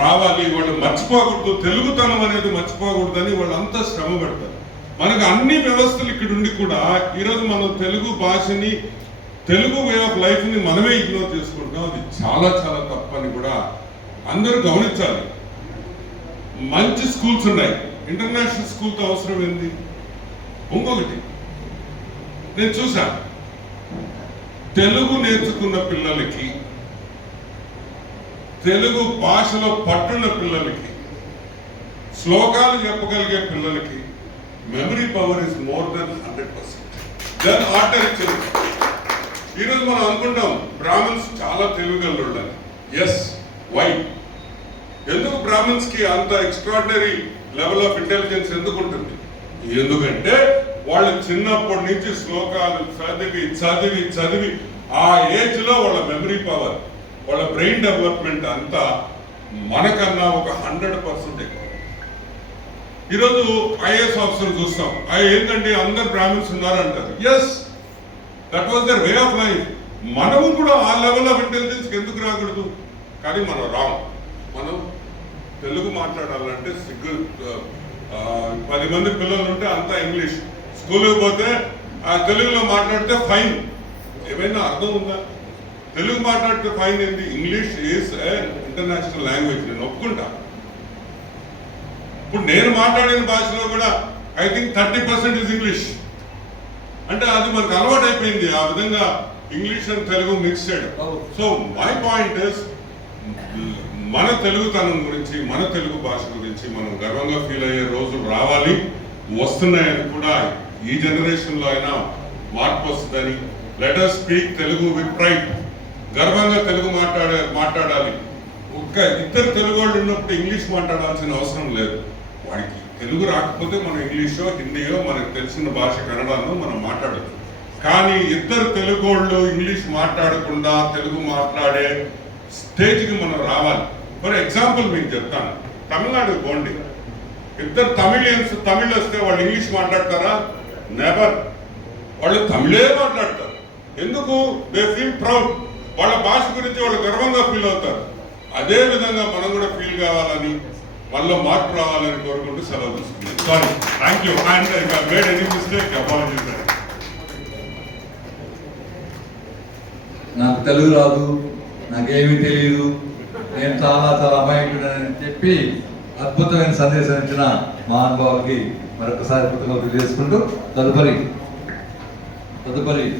రావాలి, వాళ్ళు మర్చిపోకూడదు, తెలుగుతనం అనేది మర్చిపోకూడదని వాళ్ళంతా శ్రమ పడతారు. మనకు అన్ని వ్యవస్థలు ఇక్కడ ఉండి కూడా ఈరోజు మనం తెలుగు భాషని, తెలుగు వే ఆఫ్ లైఫ్ని మనమే ఇగ్నోర్ చేసుకుంటున్నాం. అది చాలా చాలా తప్పని కూడా అందరూ గమనించాలి. మంచి స్కూల్స్ ఉన్నాయి, ఇంటర్నేషనల్ స్కూల్తో అవసరం ఏంది? ఇంకొకటి నేను చూశాను, తెలుగు నేర్చుకున్న పిల్లలకి, తెలుగు భాషలో పట్టున్న పిల్లలకి, శ్లోకాలు చెప్పగలిగే పిల్లలకి memory power is more than 100%. Then order Telugu. ఈరోజు మనం అనుకుంటాం బ్రాహ్మణ్స్ చాలా తెలివిగలరు. Yes, why? ఎందుకు బ్రాహ్మణ్స్ కి అంత ఎక్స్ట్రాడినరీ లెవెల్ ఆఫ్ ఇంటెలిజెన్స్ ఎందుకు ఉంటుంది? ఎందుకంటే వాళ్ళు చిన్నప్పటి నుంచి శ్లోకాలు చదివి చదివి చదివి ఆ ఏజ్ లో వాళ్ళ మెమరీ పవర్, వాళ్ళ బ్రెయిన్ డెవలప్మెంట్ అంతా మనకన్నా ఒక 100% ఎక్కువ. ఈరోజు ఐఏఎస్ ఆఫీసర్ చూస్తాం, ఏంటంటే అందరు బ్రాహ్మణ్స్ ఉన్నారంటారు. Yes, that was their way of life. మనము కూడా ఆ లెవెల్ ఆఫ్ ఇంటెలిజెన్స్ ఎందుకు రాకూడదు? కానీ మనం రాము. మనం తెలుగు మాట్లాడాలంటే సిగ్గు. 10 మంది పిల్లలు ఉంటే అంతా ఇంగ్లీష్. స్కూల్కి పోతే ఆ తెలుగులో మాట్లాడితే ఫైన్. ఏమైనా అర్థం ఉందా? తెలుగు మాట్లాడితే ఫైన్ ఏంటి? ఇంగ్లీష్ ఈజ్ ఇంటర్నేషనల్ లాంగ్వేజ్, నేను ఒప్పుకుంటా. ఇప్పుడు నేను మాట్లాడిన భాషలో కూడా ఐ థింక్ 30% ఇస్ ఇంగ్లీష్. అంటే అది మనకు అలవాటు అయిపోయింది, ఆ విధంగా ఇంగ్లీష్ అండ్ తెలుగు మిక్స్ చేయడం. సో మై పాయింట్ ఇస్, మన తెలుగుతనం గురించి, మన తెలుగు భాష గురించి మనం గర్వంగా ఫీల్ అయ్యే రోజులు రావాలి, వస్తున్నాయని కూడా ఈ జనరేషన్లో అయినా మార్పు వస్తుందని. Let us speak Telugu with pride. గర్వంగా తెలుగు మాట్లాడాలి. ఒక్క ఇద్దరు తెలుగు వాళ్ళు ఉన్నప్పుడు ఇంగ్లీష్ మాట్లాడాల్సిన అవసరం లేదు. వాడికి తెలుగు రాకపోతే మనం ఇంగ్లీషో హిందీయో మనకు తెలిసిన భాష కన్నడనో మనం మాట్లాడచ్చు. కానీ ఇద్దరు తెలుగు వాళ్ళు ఇంగ్లీష్ మాట్లాడకుండా తెలుగు మాట్లాడే స్టేజ్కి మనం రావాలి. ఫర్ ఎగ్జాంపుల్ మీకు చెప్తాను, తమిళనాడు పోండి, ఇద్దరు తమిళియన్స్ తమిళ్ వస్తే వాళ్ళు ఇంగ్లీష్ మాట్లాడతారా? నెవర్. వాళ్ళు తమిళే మాట్లాడతారు. ఎందుకు? They feel proud. వాళ్ళ భాష గురించి వాళ్ళు గర్వంగా ఫీల్ అవుతారు. అదే విధంగా మనం కూడా ఫీల్ కావాలని, మనలో మార్పు రావాలని కోరుకుంటూ సెలవు తీసుకుంటాం. Sorry, thank you. And if I made any mistake, apologies. నాకు తెలుగు రాదు, నాకేమీ తెలియదు, నేను చాలా చాలా అమాయకుడని చెప్పి అద్భుతమైన సందేశం ఇచ్చిన మహానుభావులకి మరొకసారి కృతజ్ఞతలు తెలియజేసుకుంటూ తదుపరి